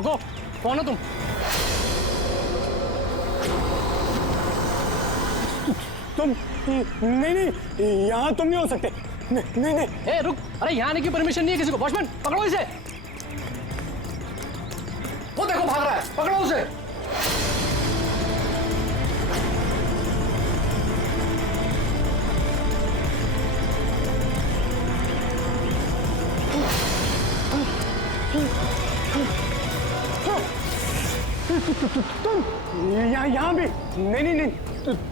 रुको, कौन हो तुम? तुम नहीं, यहाँ तुम नहीं हो सकते। नहीं। ए रुक, अरे यहाँ आने की परमिशन नहीं है किसी को। वॉचमैन पकड़ो इसे। वो देखो भाग रहा है, पकड़ो उसे। तुम यहाँ भी नहीं,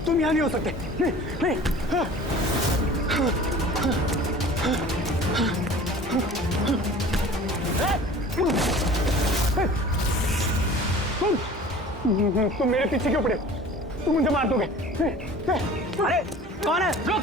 तुम यहाँ नहीं हो सकते। नहीं। तुम मेरे पीछे क्यों पड़े? तुम मुझे मार दोगे। अरे कौन है? रुक।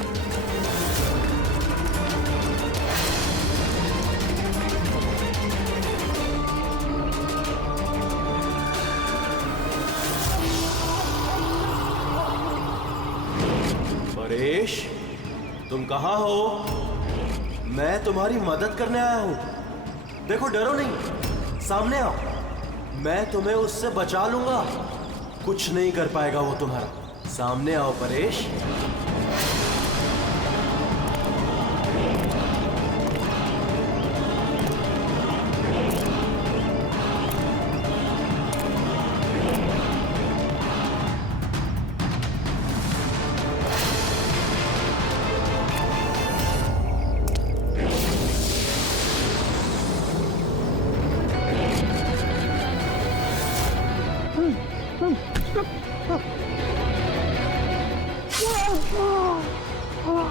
परेश, तुम कहाँ हो? मैं तुम्हारी मदद करने आया हूं। देखो, डरो नहीं, सामने आओ। मैं तुम्हें उससे बचा लूंगा। कुछ नहीं कर पाएगा वो तुम्हारा। सामने आओ परेश।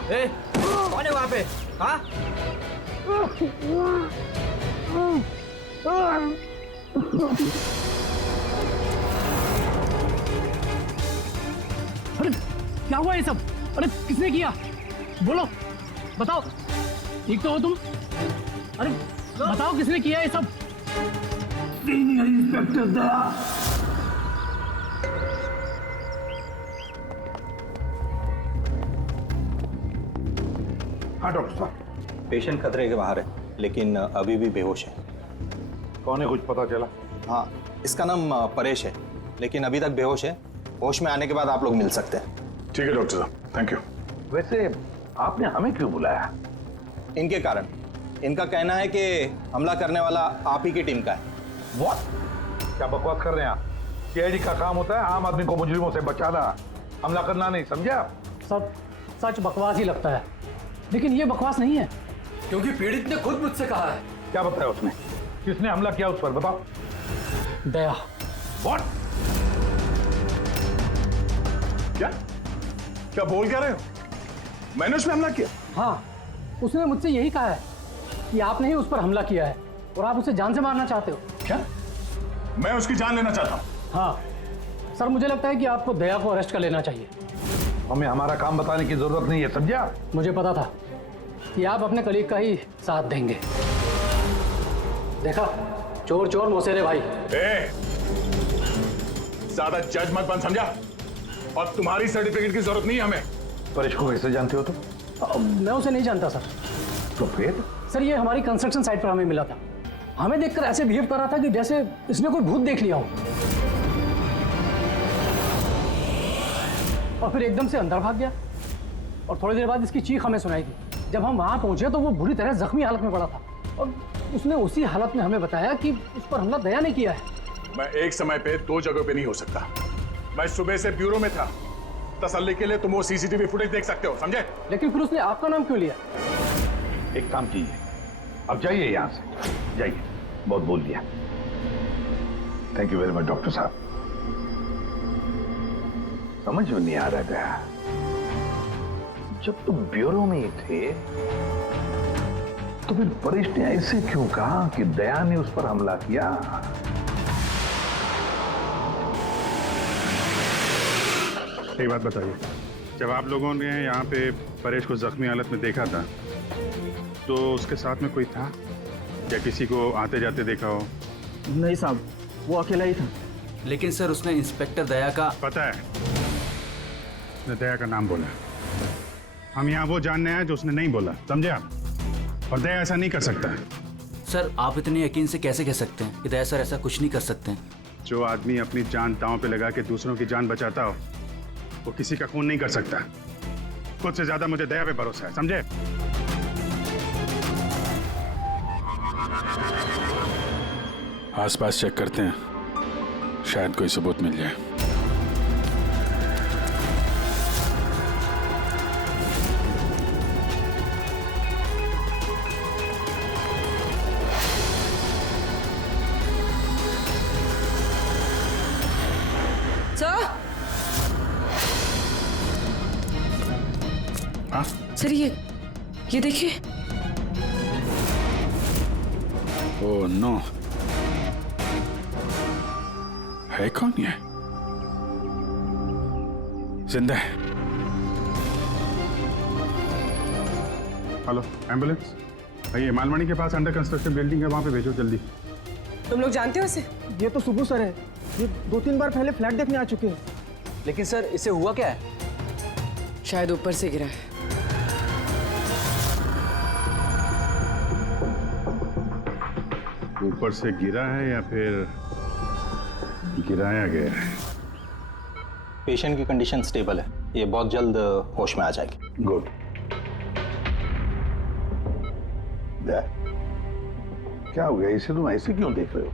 ए, कौन है वहां पे? हाँ? अरे क्या हुआ ये सब? अरे किसने किया? बोलो, बताओ। ठीक तो हो तुम? अरे बताओ किसने किया ये सब? इंस्पेक्टर दया। हाँ डॉक्टर साहब। पेशेंट खतरे के बाहर है, लेकिन अभी भी बेहोश है। कौन है, कुछ पता चला? हाँ, इसका नाम परेश है, लेकिन अभी तक बेहोश है। होश में आने के बाद आप लोग मिल सकते हैं। ठीक है डॉक्टर साहब, थैंक यू। वैसे आपने हमें क्यों बुलाया? इनके कारण। इनका कहना है कि हमला करने वाला आप ही की टीम का है। What? क्या बकवास कर रहे हैं आप? सीआईडी का काम होता है आम आदमी को मुजरिमों से बचाना, हमला करना नहीं, समझा? सब सच बकवास ही लगता है, लेकिन ये बकवास नहीं है, क्योंकि पीड़ित ने खुद मुझसे कहा है। क्या बताया उसने? किसने हमला किया उस पर, बताओ। दया। What? क्या बोल क्या रहे हो? मैंने उस पर हमला किया? हाँ, उसने मुझसे यही कहा है कि आपने ही उस पर हमला किया है और आप उसे जान से मारना चाहते हो। क्या? मैं उसकी जान लेना चाहता हूँ? हाँ सर, मुझे लगता है कि आपको दया को अरेस्ट कर लेना चाहिए। हमें हमारा काम बताने की जरूरत नहीं है, समझा? मुझे पता था कि आप अपने कलीग का ही साथ देंगे। देखा, चोर चोर मौसेरे भाई। ज्यादा जज मत बन, समझा? और तुम्हारी सर्टिफिकेट की जरूरत नहीं है हमें। परेश को कैसे जानते हो तुम? मैं उसे नहीं जानता सर। तो फिर? सर, ये हमारी कंस्ट्रक्शन साइट पर हमें मिला था। हमें देखकर ऐसे बिहेव कर रहा था कि जैसे इसने कोई भूत देख लिया हो, और फिर एकदम से अंदर भाग गया। और थोड़ी देर बाद इसकी चीख हमें सुनाई दी। जब हम वहां पहुंचे तो वो बुरी तरह जख्मी हालत में पड़ा था, और उसने उसी हालत में हमें बताया कि उस पर हमला दया ने किया है। मैं एक समय पे दो जगह पे नहीं हो सकता। मैं सुबह से ब्यूरो में था। तसल्ली के लिए तुम वो सीसीटीवी फुटेज देख सकते हो, समझे? लेकिन फिर उसने आपका नाम क्यों लिया? एक काम कीजिए, अब जाइए यहाँ से, जाइए। बहुत बोल दिया। Thank you very much doctor साहब। समझ में नहीं आ रहा था, जब तुम ब्यूरो में ही थे तो फिर परेश ने ऐसे क्यों कहा कि दया ने उस पर हमला किया? एक बात बताइए, जब आप लोगों ने यहाँ पे परेश को जख्मी हालत में देखा था तो उसके साथ में कोई था या किसी को आते जाते देखा हो? नहीं साहब, वो अकेला ही था। लेकिन सर, उसने इंस्पेक्टर दया का। पता है, उसने दया का नाम बोला। हम यहाँ वो जानने आए जो उसने नहीं बोला, समझे आप? और दया ऐसा नहीं कर सकता। सर आप इतने यकीन से कैसे कह सकते हैं कि दया सर ऐसा कुछ नहीं कर सकते हैं? जो आदमी अपनी जान दांव पे लगा के दूसरों की जान बचाता हो वो किसी का खून नहीं कर सकता। खुद से ज्यादा मुझे दया पे भरोसा है, समझे? आसपास चेक करते हैं, शायद कोई सबूत मिल जाए। सर ये देखिए। ओह नो, है कौन ये? जिंदा है। हेलो एम्बुलेंस, ये मालमणी के पास अंडर कंस्ट्रक्शन बिल्डिंग है, वहां पे भेजो जल्दी। तुम लोग जानते हो इसे? ये तो सुबह सर है, ये 2-3 बार पहले फ्लैट देखने आ चुके हैं। लेकिन सर इसे हुआ क्या है? शायद ऊपर से गिरा है। ऊपर से गिरा है या फिर गिराया गया है? पेशेंट की कंडीशन स्टेबल है, ये बहुत जल्द होश में आ जाएगी। गुड। क्या हो गया? इसे तुम ऐसे क्यों देख रहे हो?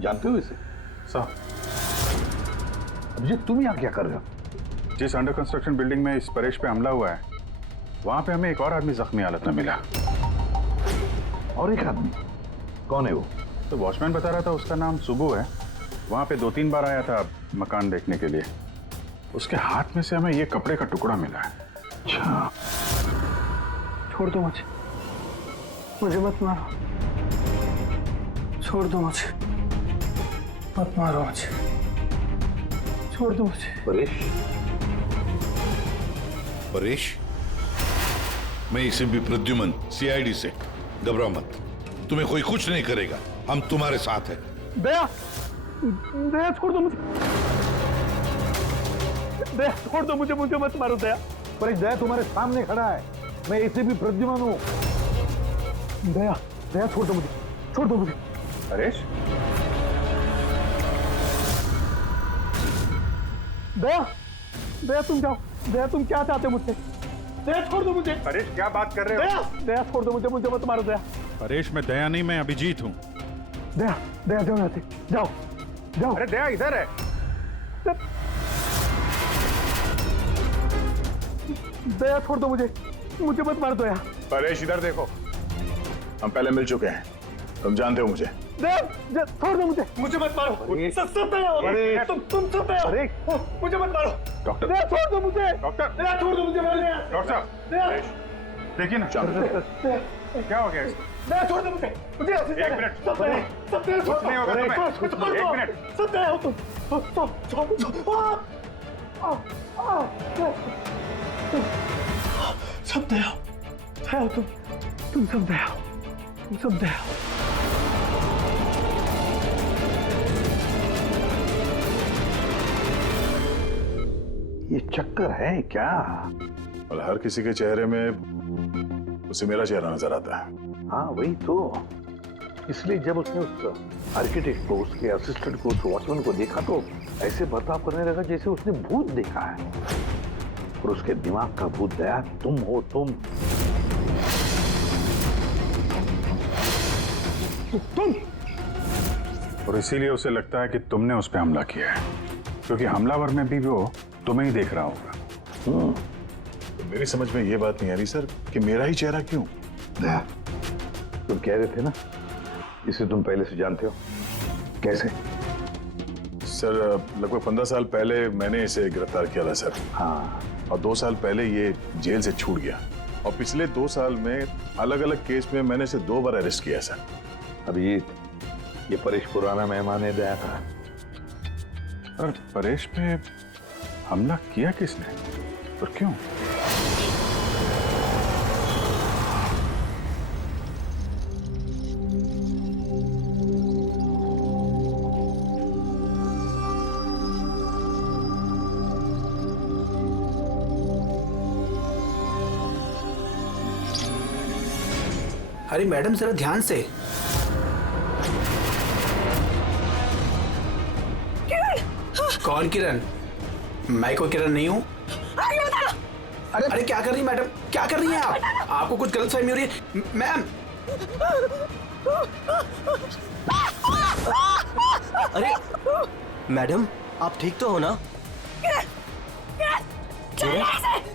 जानते हो इसे? साहब, अभिजीत तुम यहाँ क्या कर रहे हो? जिस अंडर कंस्ट्रक्शन बिल्डिंग में इस परेश पे हमला हुआ है, वहां पे हमें एक और आदमी जख्मी हालत में मिला। और एक आदमी? कौन है वो? तो वॉचमैन बता रहा था उसका नाम सुबू है, वहां पे 2-3 बार आया था मकान देखने के लिए। उसके हाथ में से हमें ये कपड़े का टुकड़ा मिला है। अच्छा, छोड़ दो मुझे मत मारो, छोड़ दो मुझे, मत मारो मुझे, छोड़ दो मुझे। परेश, मैं इसे भी प्रद्युमन CID से। घबराओ मत, तुम्हें कोई कुछ नहीं करेगा, हम तुम्हारे साथ हैं। दया छोड़ दो मुझे, दया छोड़ दो मुझे मत मारो दया। परेश, दया तुम्हारे सामने खड़ा है, मैं इसे भी प्रद्युमन हूँ। दया छोड़ दो मुझे। परेश, दया तुम जाओ। दया तुम क्या चाहते हो मुझसे? दया छोड़ दो मुझे। परेश क्या बात कर रहे हो? दया छोड़ दो मुझे मत मारो दया। परेश, मैं दया नहीं, मैं अभिजीत हूँ। दया जाओ यहाँ से, जाओ। अरे दया इधर है। दया छोड़ दो मुझे मत मारो दया। परेश इधर देखो, हम पहले मिल चुके हैं, तुम जानते हो मुझे। दया छोड़ दो मुझे मत मारो। सब दया हो, तुम सब दया हो, मुझे मत मारो। डॉक्टर, दया छोड़ दो मुझे। डॉक्टर, दया छोड़ दो मुझे। डॉक्टर साहब, देखिए ना क्या हो गया इसको? दया छोड़ दो मुझे। एक मिनट। सब दया कुछ नहीं होगा तुम्हें। एक मिनट। सब दया हो तुम। सब दया हो तुम सब दया हो, सब दया हो। ये चक्कर है क्या? और हर किसी के चेहरे में उसे मेरा चेहरा नजर आता है। हाँ वही तो, इसलिए जब उसने उस आर्किटेक्ट को, उसके असिस्टेंट को, उस वॉचमैन को देखा तो ऐसे बर्ताव करने लगा जैसे उसने भूत देखा है। और उसके दिमाग का भूत दया तुम हो। तुम और इसीलिए उसे लगता है कि तुमने उस पर हमला किया है, क्योंकि हमलावर में भी वो तुम्हें ही देख रहा होगा। तो मेरी समझ में ये बात नहीं आ रही सर कि मेरा ही चेहरा क्यों? दया, तुम कह रहे थे ना इसे तुम पहले से जानते हो, कैसे? सर लगभग 15 साल पहले मैंने इसे गिरफ्तार किया था सर। हाँ, और 2 साल पहले ये जेल से छूट गया, और पिछले 2 साल में अलग अलग केस में मैंने इसे 2 बार अरेस्ट किया सर। अभिजीत, ये परेश पुराना मेहमान है दया का। और परेश पे हमला किया किसने और क्यों? अरे मैडम जरा ध्यान से। कौन किरण? मैं कोई किरण नहीं हूँ। अरे क्या कर रही मैडम, क्या कर रही हैं आप? आपको कुछ गलतफहमी हो रही है मैम। अरे मैडम, आप ठीक तो हो ना? किरण?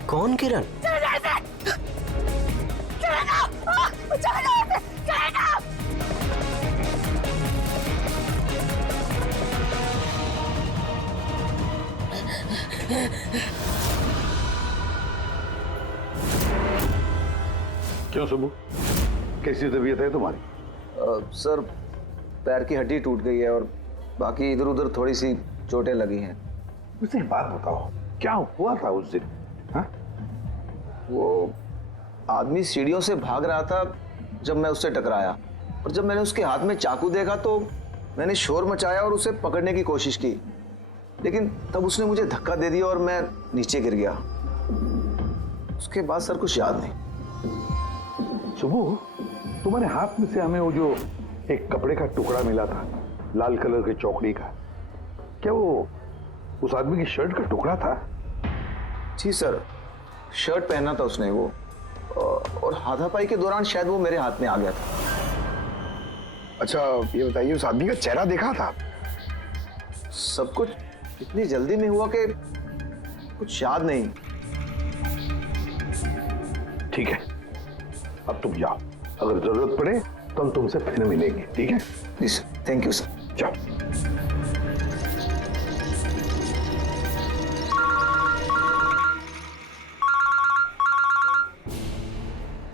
कौन किरण? क्यों सुबह, कैसी तबीयत है तुम्हारी? सर, पैर की हड्डी टूट गई है और बाकी इधर उधर थोड़ी सी चोटें लगी हैं। मुझे एक बात बताओ, क्या हुआ था उस दिन? हाँ? वो आदमी सीढ़ियों से भाग रहा था जब मैं उससे टकराया, और जब मैंने उसके हाथ में चाकू देखा तो मैंने शोर मचाया और उसे पकड़ने की कोशिश की, लेकिन तब उसने मुझे धक्का दे दिया और मैं नीचे गिर गया। उसके बाद सर कुछ याद नहीं। सुबह, तुम्हारे हाथ में से हमें वो जो एक कपड़े का टुकड़ा मिला था, लाल कलर के चौकड़ी का, क्या वो उस आदमी की शर्ट का टुकड़ा था? जी सर, शर्ट पहना था उसने वो, और हाथापाई के दौरान शायद वो मेरे हाथ में आ गया था। अच्छा, ये बताइए, उस आदमी का चेहरा देखा था? सब कुछ इतनी जल्दी में हुआ कि कुछ याद नहीं। ठीक है, अब तुम जाओ, अगर जरूरत पड़े तो हम तुमसे फिर मिलेंगे, ठीक है? जी सर, थैंक यू सर। जाओ।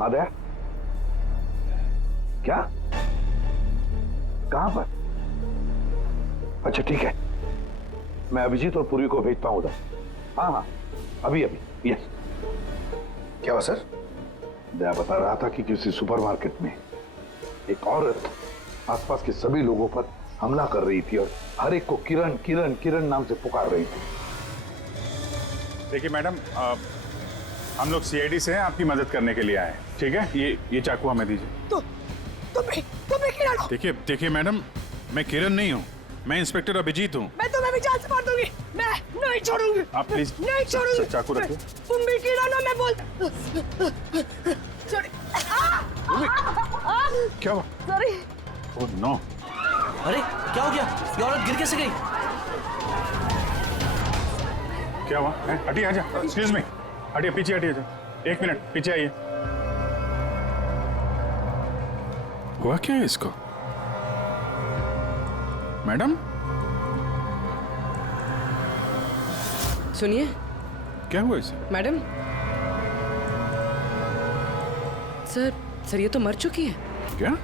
आ गया? क्या? कहां पर? अच्छा ठीक है, मैं अभिजीत और पूरी को भेजता हूं उधर। हाँ हाँ, अभी अभी। यस। क्या हुआ सर? दया बता रहा था कि किसी सुपरमार्केट में एक औरत आसपास के सभी लोगों पर हमला कर रही थी और हर एक को किरण किरण किरण नाम से पुकार रही थी। देखिए मैडम, हम लोग सीआईडी से हैं, आपकी मदद करने के लिए आए हैं, ठीक है? ये चाकू हमें दीजिए। तुम्हें किरण हो? देखिए मैडम, मैं किरण नहीं हूँ, मैं इंस्पेक्टर अभिजीत हूँ। मैं तुम्हें भी जान से मार दूंगी। मैं नहीं छोड़ूंगी। आप प्लीज नहीं छोड़ूंगी। चाकू रखिए। तुम भी किरण हो, मैं बोलता। क्या हुआ? सॉरी। Oh no. अरे क्या हो गया? ये औरत गिर कैसे गई? क्या हुआ? हटिए, आजा। एक्सक्यूज मी, हटिए, पीछे हटिए। एक मिनट पीछे आइए। हुआ क्या है इसको? मैडम सुनिए। क्या हुआ इसे? मैडम, सर ये तो मर चुकी है। क्या?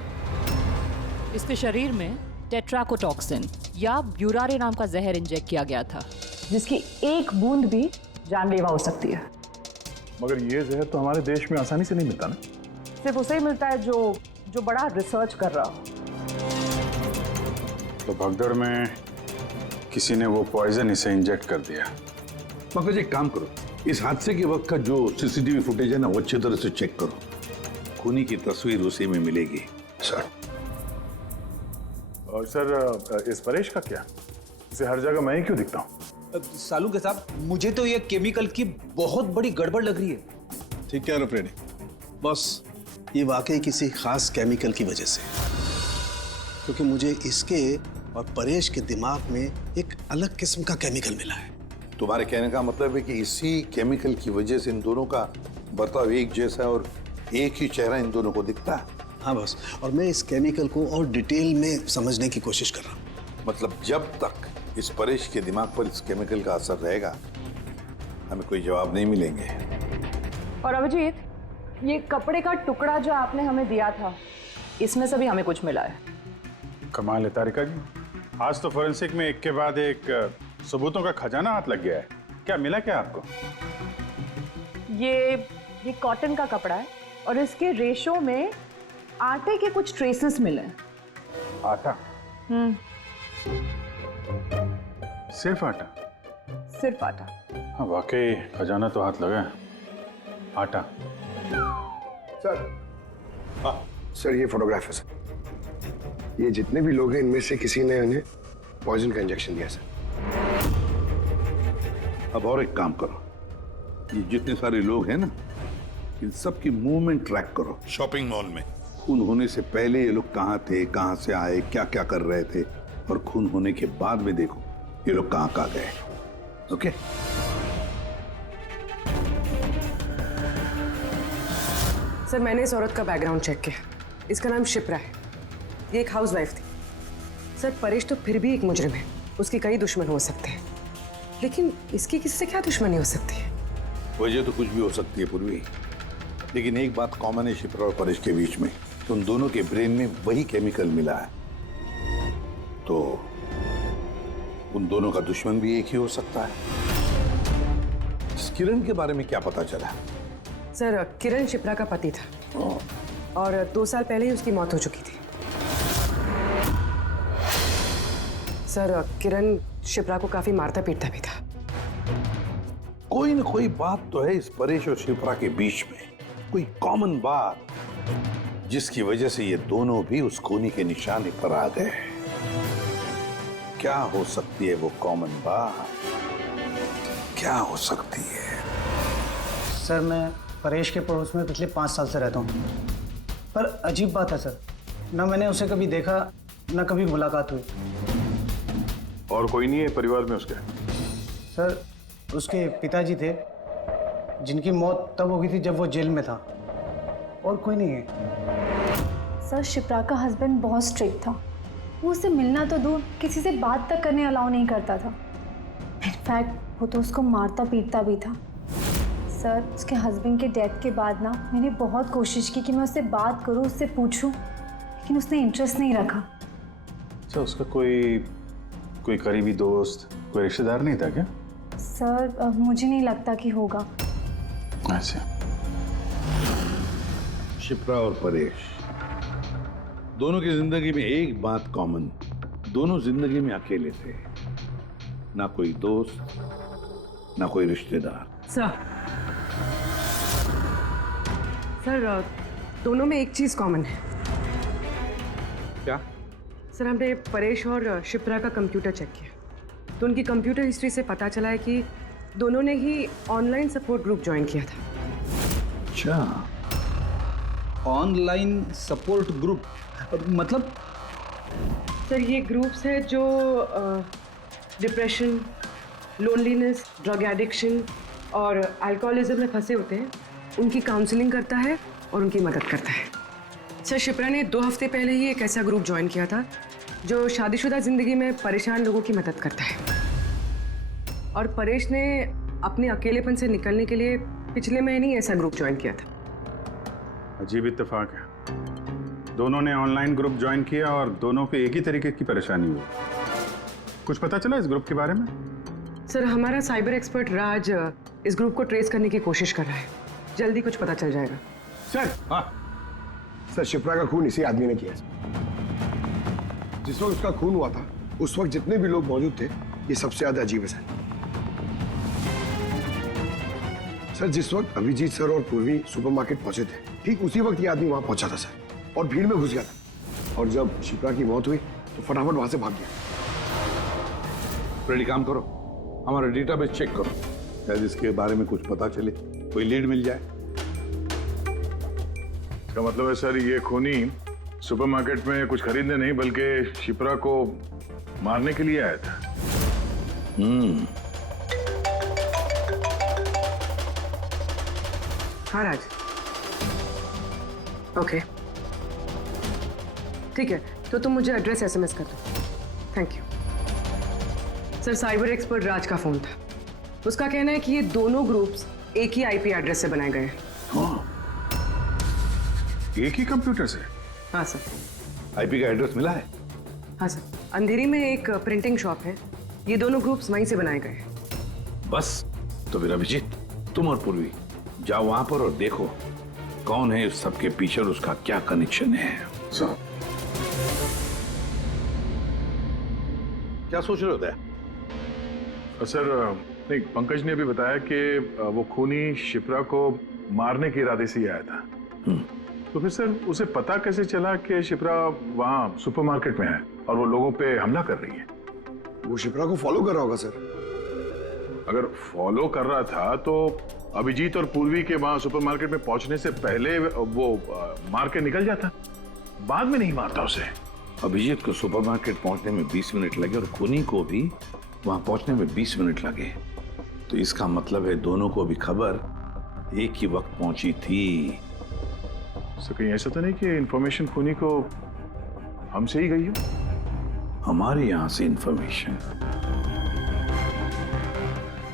इसके शरीर में टेट्राकोटॉक्सिन या ब्यूरारे नाम का जहर इंजेक्ट किया गया था, जिसकी एक बूंद भी जानलेवा हो सकती है। मगर ये जहर तो हमारे देश में आसानी से नहीं मिलता ना? सिर्फ उसे ही मिलता है जो बड़ा रिसर्च कर रहा हो। तो भगदड़ में किसी ने वो पॉइजन इसे इंजेक्ट कर दिया। मगर एक काम करो, इस हादसे के वक्त का जो सीसीटीवी फुटेज है ना, वो अच्छी तरह से चेक करो। खूनी की तस्वीर उसी में मिलेगी सर। और सर, इस परेश का क्या? इसे हर जगह मैं ही क्यों दिखता हूँ? सालू के साहब, मुझे तो ये केमिकल की बहुत बड़ी गड़बड़ लग रही है। ठीक कह रहे हो फ्रेडी बॉस, ये वाकई किसी खास केमिकल की वजह से, क्योंकि मुझे इसके और परेश के दिमाग में एक अलग किस्म का केमिकल मिला है। तुम्हारे कहने का मतलब है कि इसी केमिकल की वजह से इन दोनों का बर्ताव एक जैसा और एक ही चेहरा इन दोनों को दिखता है। हाँ बॉस, और मैं इस केमिकल को और डिटेल में समझने की कोशिश कर रहा हूँ। मतलब जब तक इस परेश के दिमाग पर इस केमिकल का असर रहेगा, हमें कोई जवाब नहीं मिलेंगे। और अभिजीत, ये कपड़े का टुकड़ा जो आपने हमें दिया था, इसमें से भी हमें कुछ मिला है। कमाल है तारिका जी, आज तो फोरेंसिक में एक के बाद एक सबूतों का खजाना हाथ लग गया है। क्या मिला क्या आपको? ये कॉटन का कपड़ा है और इसके रेशों में आटे के कुछ ट्रेसेस मिले। आटा? सिर्फ आटा? सिर्फ आटा। हाँ वाकई खजाना तो हाथ लगा है। आटा। सर ये फोटोग्राफ है सर। ये जितने भी लोग हैं इनमें से किसी ने उन्हें पॉइजन का इंजेक्शन दिया सर। अब और एक काम करो, ये जितने सारे लोग हैं ना, इन सब की मूवमेंट ट्रैक करो शॉपिंग मॉल में। खून होने से पहले ये लोग कहाँ थे, कहाँ से आए, क्या क्या कर रहे थे, और खून होने के बाद में देखो ये लोग कहाँ कहाँ गए। ओके? सर, मैंने इस औरत का बैकग्राउंड चेक किया। इसका नाम शिप्रा है। ये एक हाउसवाइफ थी। सर, परेश तो फिर भी एक मुजरिम है, उसके कई दुश्मन हो सकते हैं, लेकिन इसकी किससे क्या दुश्मनी हो सकती है? वजह तो कुछ भी हो सकती है पूर्वी, लेकिन एक बात कॉमन है शिप्रा और परेश के बीच में, तो उन दोनों के ब्रेन में वही केमिकल मिला है, तो उन दोनों का दुश्मन भी एक ही हो सकता है। इस किरण के बारे में क्या पता चला? सर, किरण शिप्रा का पति था और 2 साल पहले ही उसकी मौत हो चुकी थी। सर, किरण शिप्रा को काफी मारता पीटता भी था। कोई ना कोई बात तो है इस परेश और शिप्रा के बीच में, कोई कॉमन बात, जिसकी वजह से ये दोनों भी उस खूनी के निशाने पर आ गए। क्या हो सकती है वो कॉमन बात? क्या हो सकती है? सर, मैं परेश के पड़ोस में पिछले 5 साल से रहता हूँ, पर अजीब बात है सर, ना मैंने उसे कभी देखा, ना कभी मुलाकात हुई। और कोई नहीं है परिवार में उसके? सर, उसके पिताजी थे, जिनकी मौत तब हो गई थी जब वो जेल में था, और कोई नहीं है। सर, शिप्रा का हस्बैंड बहुत स्ट्रिक्ट था। वो उससे मिलना तो दूर, किसी से बात तक करने अलाउ नहीं करता था। इनफैक्ट वो तो उसको मारता पीटता भी था। सर, उसके हस्बैंड के डेथ के बाद ना मैंने बहुत कोशिश की कि मैं उससे बात करूं, उससे पूछूं, लेकिन उसने इंटरेस्ट नहीं रखा। अच्छा, उसका कोई करीबी दोस्त, कोई रिश्तेदार नहीं था क्या? सर, मुझे नहीं लगता कि होगा। अच्छा। शिप्रा और परेश दोनों की जिंदगी में एक बात कॉमन, दोनों जिंदगी में अकेले थे, ना कोई दोस्त, ना कोई रिश्तेदार। सर, दोनों में एक चीज कॉमन है। क्या? सर, हमने परेश और शिप्रा का कंप्यूटर चेक किया, तो उनकी कंप्यूटर हिस्ट्री से पता चला है कि दोनों ने ही ऑनलाइन सपोर्ट ग्रुप ज्वाइन किया था। अच्छा, ऑनलाइन सपोर्ट ग्रुप मतलब? सर, ये ग्रुप्स है जो डिप्रेशन, लोनलीनेस, ड्रग एडिक्शन और अल्कोहलिज्म में फंसे होते हैं, उनकी काउंसलिंग करता है और उनकी मदद करता है। सर, शिप्रा ने 2 हफ्ते पहले ही एक ऐसा ग्रुप ज्वाइन किया था जो शादीशुदा जिंदगी में परेशान लोगों की मदद करता है, और परेश ने अपने अकेलेपन से निकलने के लिए पिछले महीने ही ऐसा ग्रुप ज्वाइन किया था। अजीब इत्तेफाक है, दोनों ने ऑनलाइन ग्रुप ज्वाइन किया और दोनों को एक ही तरीके की परेशानी हुई। कुछ पता चला इस ग्रुप के बारे में? सर, हमारा साइबर एक्सपर्ट राज इस ग्रुप को ट्रेस करने की कोशिश कर रहा है, जल्दी कुछ पता चल जाएगा। सर, सर, शिप्रा का खून इसी आदमी ने किया। जिस वक्त उसका खून हुआ था, उस वक्त जितने भी लोग मौजूद थे, ये सबसे ज्यादा अजीब है सर। सर, जिस वक्त अभिजीत सर और पूर्वी सुपरमार्केट पहुंचे थे, ठीक उसी वक्त ये आदमी वहां पहुंचा था सर, और भीड़ में घुस गया था, और जब शिप्रा की मौत हुई तो फटाफट वहां से भाग गया। रेडी, काम करो, हमारा डेटाबेस चेक करो, शायद इसके बारे में कुछ पता चले, कोई लीड मिल जाए। इसका मतलब है सर, ये खूनी सुपरमार्केट में कुछ खरीदने नहीं बल्कि शिप्रा को मारने के लिए आया था। हाँ राज, ओके, ठीक है, तो तुम मुझे एड्रेस SMS कर दो। Thank you. Sir, cyber expert Raj का फोन था, उसका कहना है कि ये दोनों ग्रुप्स एक ही IP एड्रेस से बनाए गए हैं। हाँ, एक ही कंप्यूटर से? हाँ सर। IP का एड्रेस मिला है? हाँ सर, अंधेरी में एक प्रिंटिंग शॉप है, ये दोनों ग्रुप्स वहीं से बनाए गए हैं। बस, तो फिर अभिजीत, तुम और पूर्वी जाओ वहां पर और देखो कौन है इस सबके पीछे और उसका क्या कनेक्शन है। सर, क्या सोच रहे होते हैं? सर, नहीं, पंकज ने भी बताया कि वो खूनी शिप्रा को मारने के इरादे से ही आया था। तो फिर सर, उसे पता कैसे चला कि शिप्रा वहाँ सुपरमार्केट में है और वो लोगों पे हमला कर रही है? वो शिप्रा को फॉलो कर रहा होगा सर। अगर फॉलो कर रहा था तो अभिजीत और पूर्वी के वहां सुपरमार्केट में पहुंचने से पहले वो मार के निकल जाता, बाद में नहीं मारता उसे। अभिजीत को सुपरमार्केट पहुंचने में 20 मिनट लगे और खूनी को भी वहां पहुंचने में 20 मिनट लगे, तो इसका मतलब है दोनों को भी खबर एक ही वक्त पहुंची थी। तो कहीं ऐसा तो नहीं कि इंफॉर्मेशन खूनी को हमसे ही गई हो? हमारे यहां से इंफॉर्मेशन?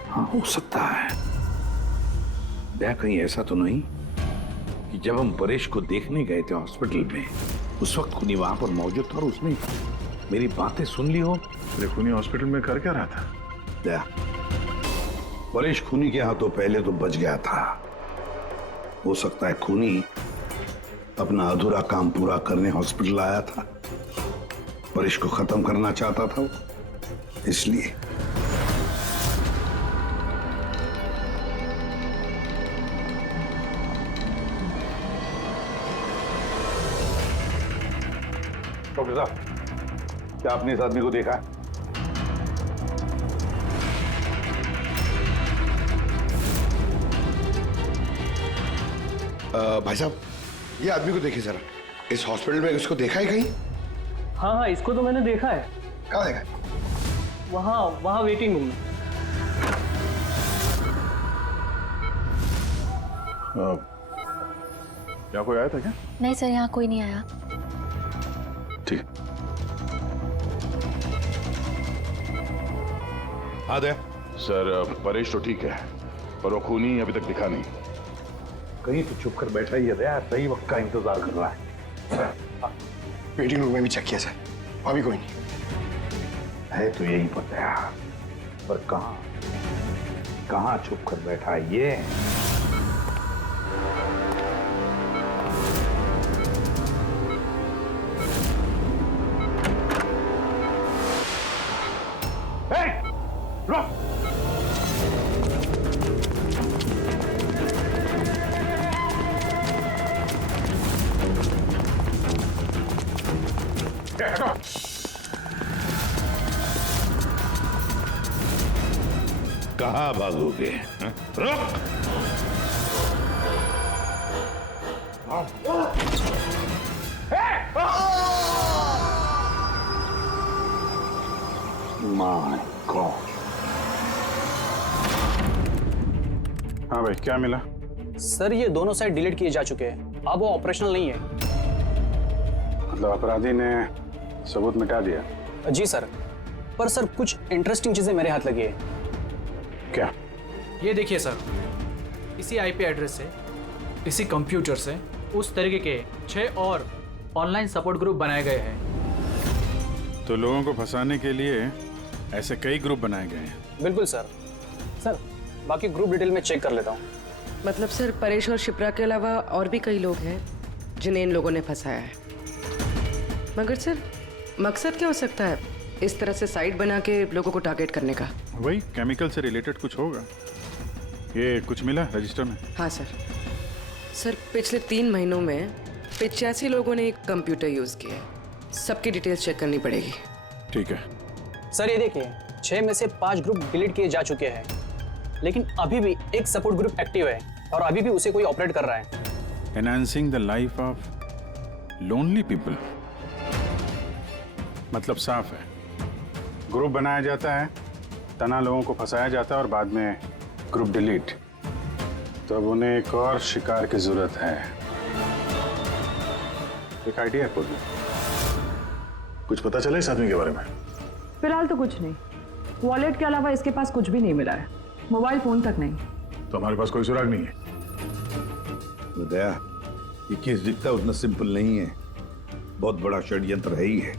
हाँ, हो सकता है। दया कहीं ऐसा तो नहीं कि जब हम परेश को देखने गए थे हॉस्पिटल में, उस वक्त खूनी वहां पर मौजूद था और उसने मेरी बातें सुन ली हो? अरे खूनी हॉस्पिटल में कर क्या रहा था? दया, परेश खूनी के हाथों पहले तो बच गया था। हो सकता है खूनी अपना अधूरा काम पूरा करने हॉस्पिटल आया था, परेश को खत्म करना चाहता था वो, इसलिए। डॉक्टर साहब, क्या आपने इस आदमी को देखा है? भाई साहब, ये आदमी को देखिए जरा, इस हॉस्पिटल में इसको देखा है कहीं? हाँ हाँ, इसको तो मैंने देखा है। कहाँ देखा है? वहाँ वेटिंग रूम में। क्या कोई आया था क्या? नहीं सर, यहाँ कोई नहीं आया। ठीक। हाँ दया। सर परेश तो ठीक है, पर वो खूनी अभी तक दिखा नहीं। कहीं तो छुप कर बैठा ही है दया, सही वक्त का इंतजार कर रहा है। वेटिंग रूम में भी चेक किया सर, वहां भी कोई नहीं है। तो यही पता है, पर कहाँ छुप कर बैठा है ये? कहाँ भागोगे? रुक! My God! हाँ भाई, क्या मिला? सर, ये दोनों साइड डिलीट किए जा चुके हैं, अब वो ऑपरेशनल नहीं है। मतलब अपराधी ने सबूत मिटा दिया? जी सर, पर सर कुछ इंटरेस्टिंग चीजें मेरे हाथ लगी है। क्या? ये देखिए सर, इसी आईपी एड्रेस से, इसी कंप्यूटर से उस तरीके के 6 और ऑनलाइन सपोर्ट ग्रुप बनाए गए हैं। तो लोगों को फंसाने के लिए ऐसे कई ग्रुप बनाए गए हैं? बिल्कुल सर। सर, बाकी ग्रुप डिटेल में चेक कर लेता हूँ। मतलब सर, परेश और शिप्रा के अलावा और भी कई लोग हैं जिन्हें इन लोगों ने फंसाया है। मगर सर, मकसद क्या हो सकता है इस तरह से साइट बना के लोगों को टारगेट करने का? वही केमिकल से रिलेटेड कुछ होगा। ये कुछ मिला रजिस्टर में? हाँ सर। सर, पिछले 3 महीनों में 85 लोगों ने एक कंप्यूटर यूज किया है। सबकी डिटेल्स चेक करनी पड़ेगी। ठीक है सर, ये देखिए, 6 में से 5 ग्रुप डिलीट किए जा चुके हैं, लेकिन अभी भी एक सपोर्ट ग्रुप एक्टिव है और अभी भी उसे कोई ऑपरेट कर रहा है। Enhancing the life of lonely people, मतलब साफ है, ग्रुप बनाया जाता है, तना लोगों को फंसाया जाता है और बाद में ग्रुप डिलीट। तो अब उन्हें एक और शिकार की जरूरत है। एक आइडिया है पूरी? कुछ पता चला इस आदमी के बारे में? फिलहाल तो कुछ नहीं। वॉलेट के अलावा इसके पास कुछ भी नहीं मिला है, मोबाइल फोन तक नहीं। तो हमारे पास कोई सुराग नहीं है। दया, ये केस दिखता उतना सिंपल नहीं है, बहुत बड़ा षड्यंत्र है ही है।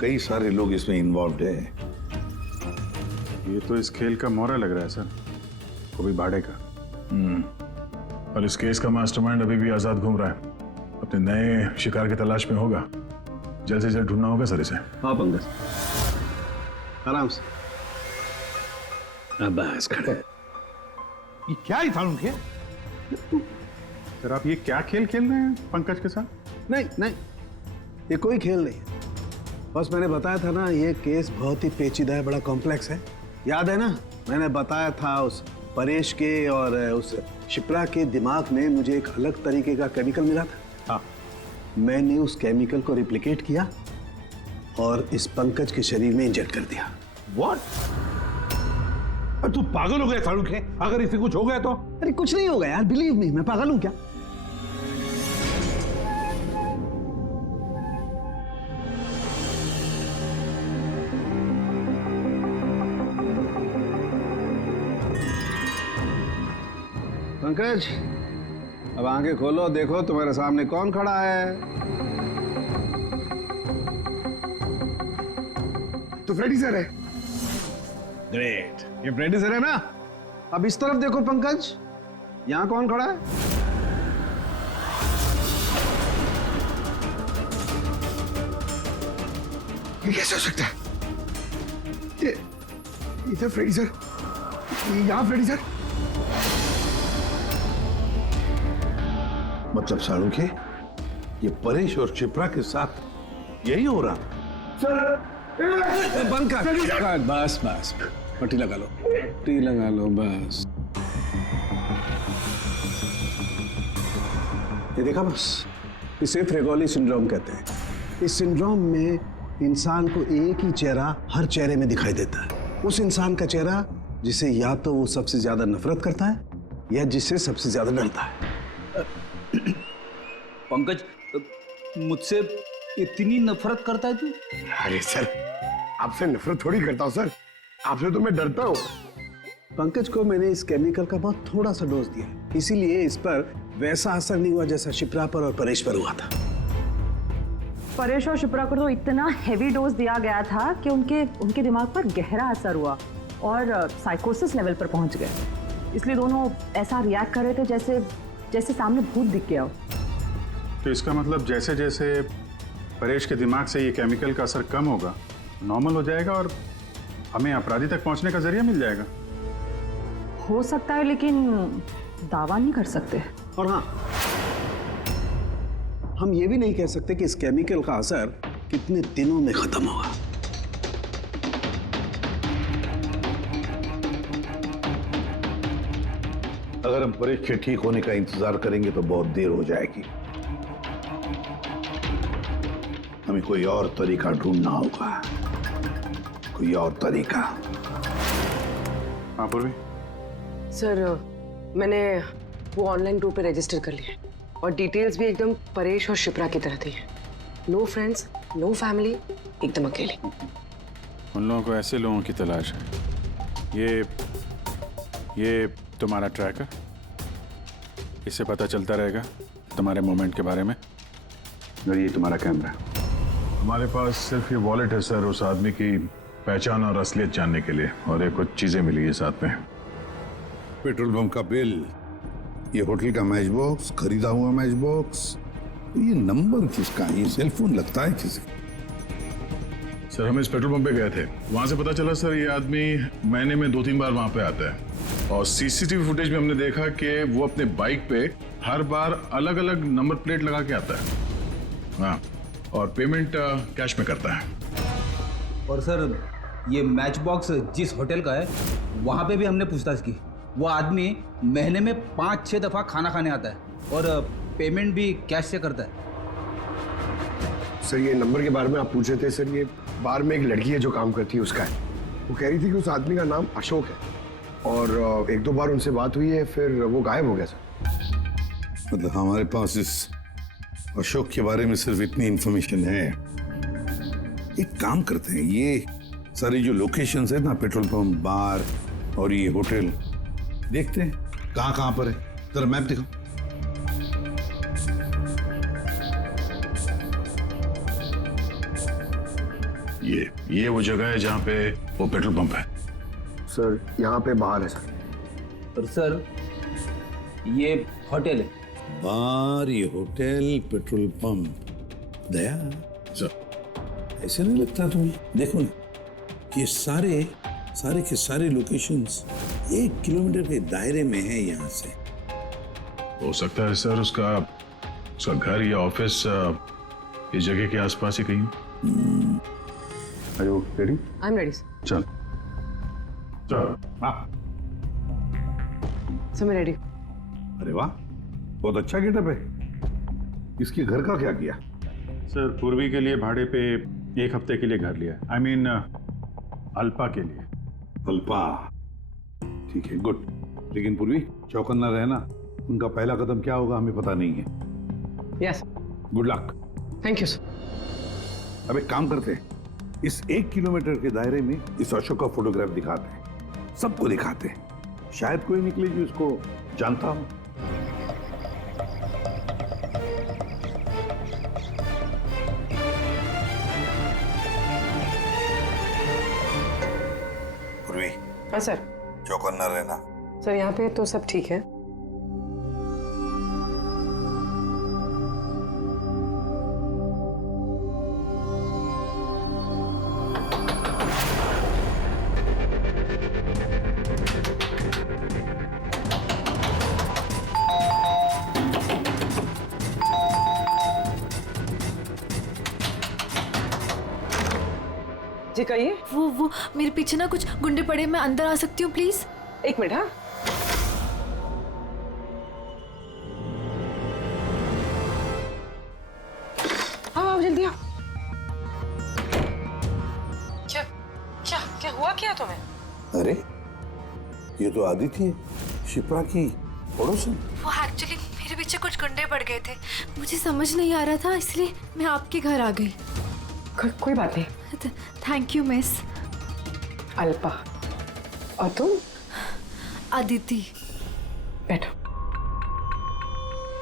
कई सारे लोग इसमें इन्वॉल्व हैं। ये तो इस खेल का मोहरा लग रहा है सर, वो भी भाड़े का। और इस केस का मास्टरमाइंड अभी भी आजाद घूम रहा है, अपने नए शिकार की तलाश में होगा। जल्द से जल्द ढूंढना होगा सर इसे। हाँ पंकज, आराम से। बस खड़े। ये क्या ही था उनके? सर, आप ये क्या खेल खेल रहे हैं पंकज के साथ? नहीं, ये कोई खेल नहीं है। बस मैंने बताया था ना, ये केस बहुत ही पेचीदा है, बड़ा कॉम्प्लेक्स है, याद है ना, मैंने बताया था उस परेश के और उस शिप्रा के दिमाग में मुझे एक अलग तरीके का केमिकल मिला था। हाँ, मैंने उस केमिकल को रिप्लिकेट किया और इस पंकज के शरीर में इंजेक्ट कर दिया। What? तू पागल हो गया शाहरुख है? अगर इसे कुछ हो गया तो? अरे कुछ नहीं होगा यार, बिलीव मी, मैं पागल हूं क्या? पंकज, अब आंखें खोलो, देखो तुम्हारे सामने कौन खड़ा है। तो फ्रेडी सर है। ग्रेट, ये फ्रेडी सर है ना। अब इस तरफ देखो पंकज, यहां कौन खड़ा है? ये कैसे हो सकता है? ये इधर फ्रेडी सर, यहाँ फ्रेडी सर। मतलब शाहरुख है, ये परेश और शिप्रा के साथ यही हो रहा? बंद कर। बस बस, पट्टी लगा लो, पट्टी लगा लो बस। ये देखा बस, इसे फ्रेगोली सिंड्रोम कहते हैं। इस सिंड्रोम में इंसान को एक ही चेहरा हर चेहरे में दिखाई देता है। उस इंसान का चेहरा जिसे या तो वो सबसे ज्यादा नफरत करता है या जिससे सबसे ज्यादा डरता है। पंकज, मुझसे इतनी नफरत करता है तू? अरे सर, आपसे नफरत थोड़ी करता हूँ सर, आपसे तो मैं डरता हूँ। पंकज को मैंने इस केमिकल का बहुत थोड़ा सा डोज दिया, इसीलिए इस पर वैसा असर नहीं हुआ जैसा शिप्रा पर और परेश पर हुआ था। परेश और शिप्रा को तो इतना हैवी डोज दिया गया था कि उनके दिमाग पर गहरा असर हुआ और साइकोसिस लेवल पर पहुंच गए। इसलिए दोनों ऐसा रिएक्ट कर रहे थे जैसे सामने भूत दिख गया हो। तो इसका मतलब जैसे जैसे परेश के दिमाग से ये केमिकल का असर कम होगा, नॉर्मल हो जाएगा और हमें अपराधी तक पहुंचने का जरिया मिल जाएगा। हो सकता है, लेकिन दावा नहीं कर सकते। और हाँ, हम ये भी नहीं कह सकते कि इस केमिकल का असर कितने दिनों में खत्म होगा। अगर हम परेश के ठीक होने का इंतजार करेंगे तो बहुत देर हो जाएगी। हमें कोई और तरीका ढूंढना होगा, कोई और तरीका। हाँ पूर्वी। सर, मैंने वो ऑनलाइन ग्रुप पे रजिस्टर कर लिया और डिटेल्स भी एकदम परेश और शिप्रा की तरह थी। नो फ्रेंड्स, नो फैमिली, एकदम अकेले। उन लोगों को ऐसे लोगों की तलाश है। ये तुम्हारा ट्रैकर, इससे पता चलता रहेगा तुम्हारे मूवमेंट के बारे में। और ये तुम्हारा कैमरा। हमारे पास सिर्फ ये वॉलेट है सर, उस आदमी की पहचान और असलियत जानने के लिए, और ये कुछ चीजें मिली है साथ में। पेट्रोल पंप का बिल, ये होटल का मैच बॉक्स, खरीदा हुआ मैच बॉक्स, ये नंबर किसका है? ये सेलफोन लगता है किसी? सर, हम इस पेट्रोल पंप पे गए थे, वहां से पता चला सर ये आदमी महीने में 2-3 बार वहां पे आता है, और सीसीटीवी फुटेज में हमने देखा कि वो अपने बाइक पे हर बार अलग अलग नंबर प्लेट लगा के आता है। हाँ, और पेमेंट कैश में करता है। और सर, ये मैच बॉक्स जिस होटल का है वहाँ पे भी हमने पूछताछ की। वो आदमी महीने में 5-6 दफ़ा खाना खाने आता है और पेमेंट भी कैश से करता है। सर, ये नंबर के बारे में आप पूछ रहे थे सर, ये बार में एक लड़की है जो काम करती है, उसका है। वो कह रही थी कि उस आदमी का नाम अशोक है, और 1-2 बार उनसे बात हुई है, फिर वो गायब हो गया सर। मतलब हमारे पास इस अशोक के बारे में सिर्फ इतनी इंफॉर्मेशन है। एक काम करते हैं, ये सारी जो लोकेशंस है ना, पेट्रोल पंप, बार और ये होटल, देखते हैं कहाँ पर है। जरा मैप दिखाओ। ये वो जगह है जहाँ पे वो पेट्रोल पंप है। सर, यहाँ पे बाहर है सर। और सर, ये होटल है। बार, ये होटल, पेट्रोल पंप। दया सर, ऐसे नहीं लगता तुम्हें? देखो ना कि सारे के सारे लोकेशंस 1 किलोमीटर के दायरे में है यहाँ से। हो सकता है सर उसका घर या ऑफिस इस जगह के आसपास ही कहीं। Are you ready? I'm ready. चल। चलो। हाँ सर मैं रेडी। अरे वाह, बहुत अच्छा गेटअप है। इसके घर का क्या किया? सर पूर्वी के लिए भाड़े पे 1 हफ्ते के लिए घर लिया। आई मीन अल्पा के लिए। अल्पा, ठीक है, गुड। लेकिन पूर्वी, चौकन्ना रहना। उनका पहला कदम क्या होगा हमें पता नहीं है। Yes. Good luck. Thank you sir. अब एक काम करते हैं, इस 1 किलोमीटर के दायरे में इस अशोक का फोटोग्राफ दिखाते हैं, सबको दिखाते हैं। शायद कोई निकले जो इसको जानता हो। पूर्वी। हाँ सर। चौकन्ना रहना। सर यहाँ पे तो सब ठीक है। जी कहिए। वो मेरे पीछे ना कुछ गुंडे पड़े, मैं अंदर आ सकती हूँ प्लीज? 1 मिनट। हाँ हाँ जल्दी आओ। क्या क्या क्या हुआ क्या तुम्हें? अरे ये तो आदिति है, शिप्रा की पड़ोसन। वो एक्चुअली मेरे पीछे कुछ गुंडे पड़ गए थे, मुझे समझ नहीं आ रहा था, इसलिए मैं आपके घर आ गई। कोई बात नहीं। Thank you miss. अल्पा, और तुम? अदिति। बैठो।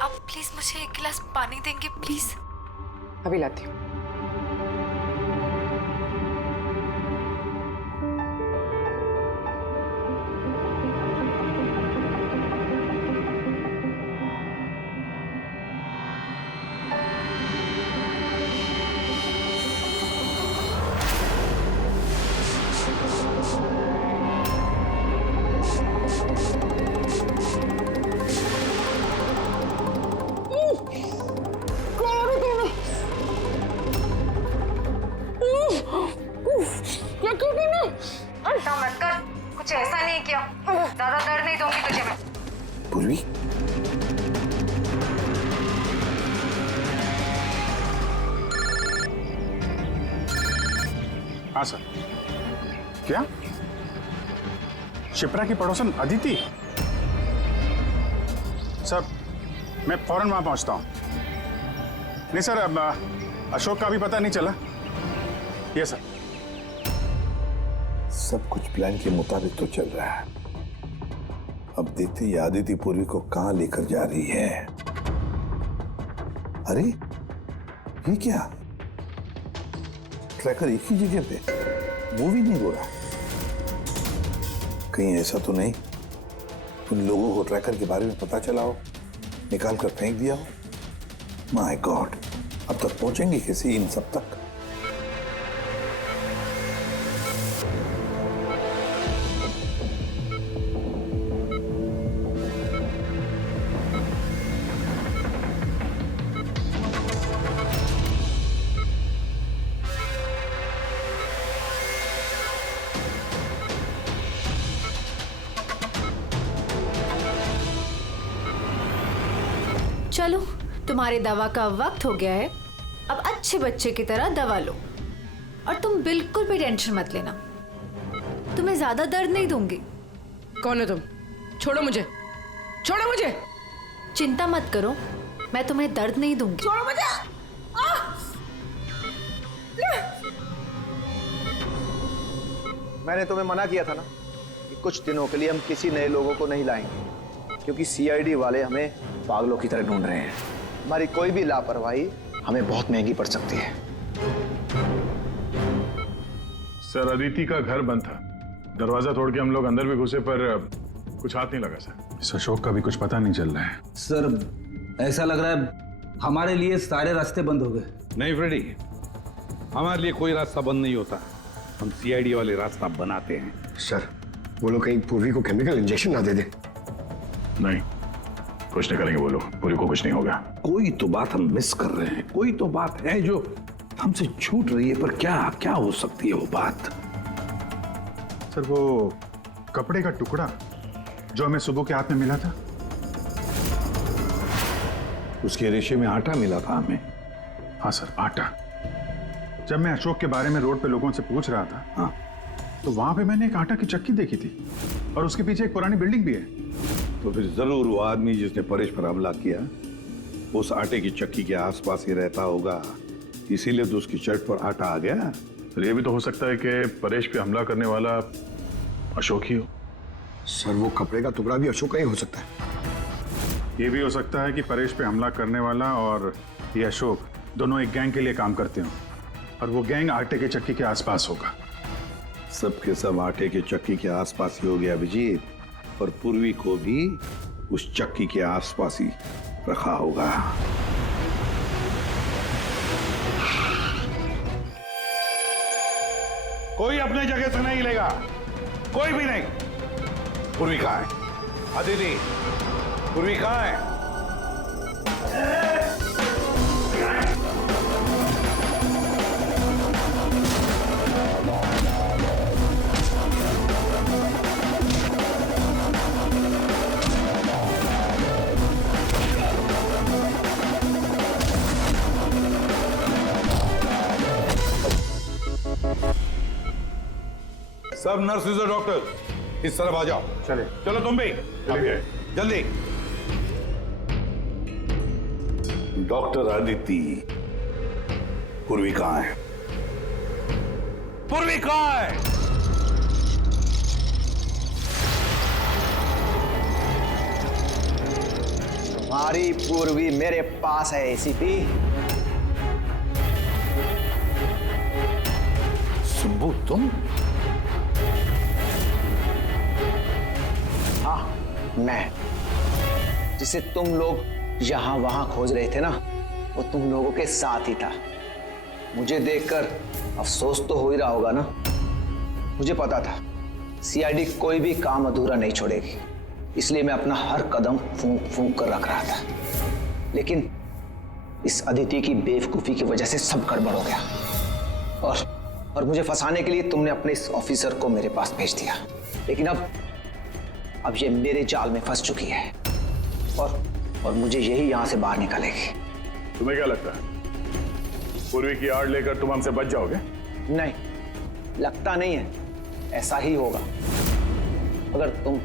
अब प्लीज मुझे 1 गिलास पानी देंगे प्लीज? अभी लाती हूँ। कुछ ऐसा नहीं किया, ज्यादा दर्द नहीं दूंगी तुझे मैं। पूर्वी, हाँ सर। क्या शिप्रा की पड़ोसन अदिति? सर मैं फौरन वहां पहुंचता हूं। नहीं सर, अब अशोक का भी पता नहीं चला। ये सर। सब कुछ प्लान के मुताबिक तो चल रहा है। अब देखते हैं आदिति पूर्वी को कहां लेकर जा रही है। अरे ये क्या, ट्रैकर एक ही जगह पे मूवी नहीं हो रहा? कहीं ऐसा तो नहीं उन लोगों को ट्रैकर के बारे में पता चला हो, निकाल कर फेंक दिया हो? माय गॉड, अब तक पहुंचेंगे कैसे इन सब तक? चलो, तुम्हारे दवा का वक्त हो गया है, अब अच्छे बच्चे की तरह दवा लो। और तुम बिल्कुल भी टेंशन मत लेना, तुम्हें ज्यादा दर्द नहीं दूंगी। कौन हो तुम? छोड़ो मुझे, छोड़ो मुझे। चिंता मत करो, मैं तुम्हें दर्द नहीं दूंगी। छोड़ो मुझे। मैंने तुम्हें मना किया था ना कि कुछ दिनों के लिए हम किसी नए लोगों को नहीं लाएंगे, क्योंकि सीआईडी वाले हमें पागलों की तरह ढूंढ रहे हैं। हमारी कोई भी लापरवाही हमें बहुत महंगी पड़ सकती है। सर अदिति का घर बंद था, दरवाजा तोड़ के हम लोग अंदर भी घुसे पर कुछ हाथ नहीं लगा सर। इस अशोक का भी कुछ पता नहीं चल रहा है। सर ऐसा लग रहा है हमारे लिए सारे रास्ते बंद हो गए। नहीं फ्रेडी, हमारे लिए कोई रास्ता बंद नहीं होता, हम सीआईडी वाले रास्ता बनाते हैं। सर वो लोग कहीं पूर्वी को केमिकल इंजेक्शन ना दे दे। नहीं, कुछ नहीं करेंगे वो लोग, पूरी को कुछ नहीं होगा। कोई तो बात हम मिस कर रहे हैं, कोई तो बात है जो हमसे छूट रही है, पर क्या क्या हो सकती है वो बात? सर वो कपड़े का टुकड़ा जो हमें सुबह के हाथ में मिला था? उसके रेशे में आटा मिला था हमें। हाँ सर, आटा। जब मैं अशोक के बारे में रोड पे लोगों से पूछ रहा था, हाँ, तो वहां पे मैंने एक आटा की चक्की देखी थी और उसके पीछे एक पुरानी बिल्डिंग भी है। तो फिर जरूर वो आदमी जिसने परेश पर हमला किया उस आटे की चक्की के आसपास ही रहता होगा, इसीलिए तो उसकी शर्ट पर आटा आ गया। तो ये भी तो हो सकता है कि परेश पे हमला करने वाला अशोक ही हो। सर वो कपड़े का टुकड़ा भी अशोक का ही हो सकता है। ये भी हो सकता है कि परेश पे हमला करने वाला और ये अशोक दोनों एक गैंग के लिए काम करते हो और वो गैंग आटे के चक्की के आसपास होगा। सबके सब आटे के चक्की के आसपास ही हो गया अभिजीत, और पूर्वी को भी उस चक्की के आसपास ही रखा होगा। कोई अपने जगह से नहीं लेगा, कोई भी नहीं। पूर्वी कहाँ है? अदिति, पूर्वी कहाँ है? सब नर्सेज और डॉक्टर इस तरफ आ जाओ। चले। चलो तुम भी जल्दी। डॉक्टर आदिति, पूर्वी कहाँ है? पूर्वी कहाँ है? तुम्हारी पूर्वी मेरे पास है एसीपी। सुब्बू तुम? मैं, जिसे तुम लोग यहां वहां खोज रहे थे ना, वो तुम लोगों के साथ ही था। मुझे देखकर अफसोस तो हो ही रहा होगा ना। मुझे पता था सीआईडी कोई भी काम अधूरा नहीं छोड़ेगी, इसलिए मैं अपना हर कदम फूंक फूंक कर रख रहा था। लेकिन इस अदिति की बेवकूफी की वजह से सब गड़बड़ हो गया और मुझे फंसाने के लिए तुमने अपने इस ऑफिसर को मेरे पास भेज दिया। लेकिन अब ये मेरे जाल में फंस चुकी है और मुझे यही यहां से बाहर निकालेगी। तुम्हें क्या लगता है पूर्वी की आड़ लेकर तुम हमसे बच जाओगे? नहीं, लगता नहीं है, ऐसा ही होगा। अगर तुम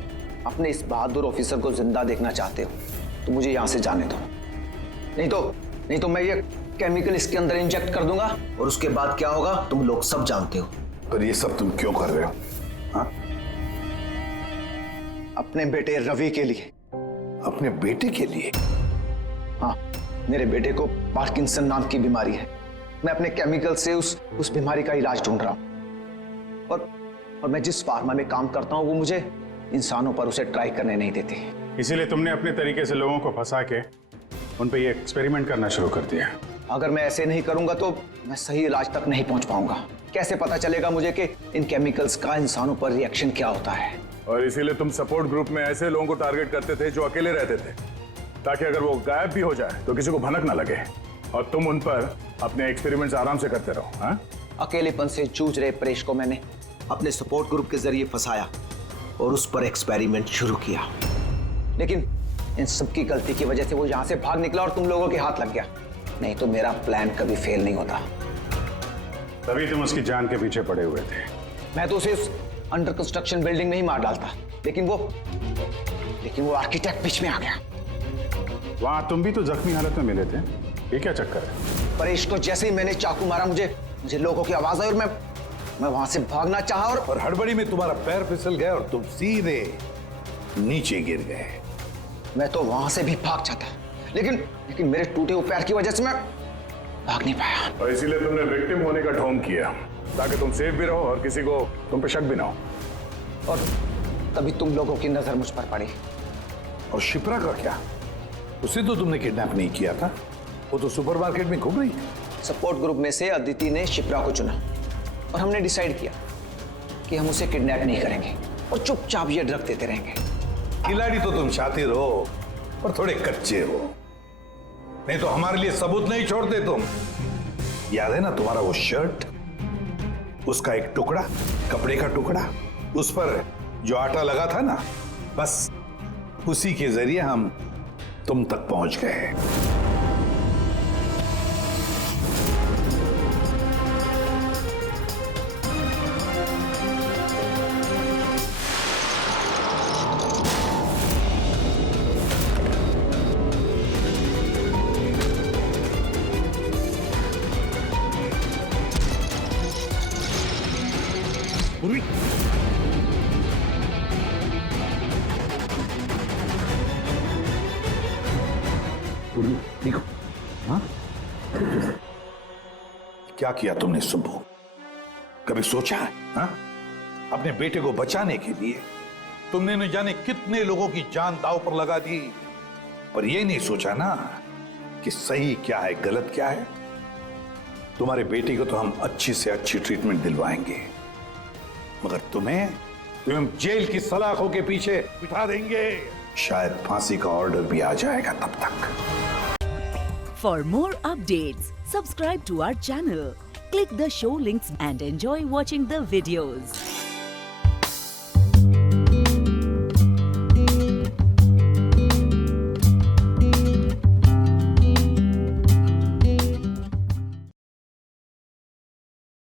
अपने इस बहादुर ऑफिसर को जिंदा देखना चाहते हो तो मुझे यहां से जाने दो। नहीं तो मैं ये केमिकल इसके अंदर इंजेक्ट कर दूंगा और उसके बाद क्या होगा तुम लोग सब जानते हो। पर ये सब तुम क्यों कर रहे हो? हाँ? अपने बेटे रवि के लिए। अपने बेटे के लिए? हाँ, मेरे बेटे को पार्किंसन नाम की बीमारी है। मैं अपने केमिकल से उस बीमारी का इलाज ढूंढ रहा हूं और मैं जिस फार्मा में काम करता हूं वो मुझे इंसानों पर उसे ट्राई करने नहीं देते। इसीलिए तुमने अपने तरीके से लोगों को फंसा के उन पे ये एक्सपेरिमेंट करना शुरू कर दिया। अगर मैं ऐसे नहीं करूंगा तो मैं सही इलाज तक नहीं पहुंच पाऊंगा। कैसे पता चलेगा मुझे कि इन केमिकल्स का इंसानों पर रिएक्शन क्या होता है? और इसीलिए तुम सपोर्ट ग्रुप में ऐसे लोगों को टारगेट करते थे जो अकेले रहते थे, ताकि अगर वो गायब भी हो जाए तो किसी को भनक ना लगे और तुम उन पर अपने एक्सपेरिमेंट्स आराम से करते रहो। हाँ? अकेलेपन से जूझ रहे परेश को मैंने अपने सपोर्ट ग्रुप के जरिए फंसाया और उस पर एक्सपेरिमेंट शुरू किया। लेकिन इन सबकी गलती की वजह से वो यहां से भाग निकला और तुम लोगों के हाथ लग गया। नहीं तो मेरा प्लान कभी फेल नहीं होता। तभी तुम उसकी जान के पीछे पड़े हुए थे। मैं तो उसे उस अंडर कंस्ट्रक्शन बिल्डिंग में ही मार डालता, लेकिन वो आर्किटेक्ट बीच में आ गया। वहां तुम भी तो जख्मी हालत में मिले थे, ये क्या चक्कर है? परेश को जैसे ही मैंने चाकू मारा मुझे लोगों की आवाज आई और मैं वहां से भागना चाहा और हड़बड़ी में तुम्हारा पैर फिसल गया और तुम सीधे नीचे गिर गए। मैं तो वहां से भी भाग जाता, लेकिन मेरे टूटे हुए पैर की वजह से मैं भाग नहीं पाया। और इसीलिए तुमने विक्टिम होने का ढोंग किया ताकि तुम सेफ भी रहो और किसी को तुम पे शक भी ना हो। और तभी तुम लोगों की नजर मुझ पर पड़ी। और शिप्रा का क्या? उसे तो तुमने किडनैप नहीं किया था, वो तो सुपरमार्केट में घूम रही थी। सपोर्ट ग्रुप में से अदिति ने शिप्रा को चुना और हमने डिसाइड किया कि हम उसे किडनैप नहीं करेंगे और चुपचाप ये ड्रग देते रहेंगे। खिलाड़ी तो तुम शातिर हो और थोड़े कच्चे हो, नहीं तो हमारे लिए सबूत नहीं छोड़ते तुम। याद है ना तुम्हारा वो शर्ट, उसका एक टुकड़ा, कपड़े का टुकड़ा, उस पर जो आटा लगा था ना, बस उसी के जरिए हम तुम तक पहुंच गए। पूर्वी, पूर्वी देखो। हाँ, क्या किया तुमने सुब्बू? कभी सोचा है? हाँ? अपने बेटे को बचाने के लिए तुमने न जाने कितने लोगों की जान दांव पर लगा दी, पर यह नहीं सोचा ना कि सही क्या है, गलत क्या है। तुम्हारे बेटे को तो हम अच्छी से अच्छी ट्रीटमेंट दिलवाएंगे, मगर तुम्हें जेल की सलाखों के पीछे बिठा देंगे। शायद फांसी का ऑर्डर भी आ जाएगा तब तक। For more updates, subscribe to our channel, click the show links and enjoy watching the videos.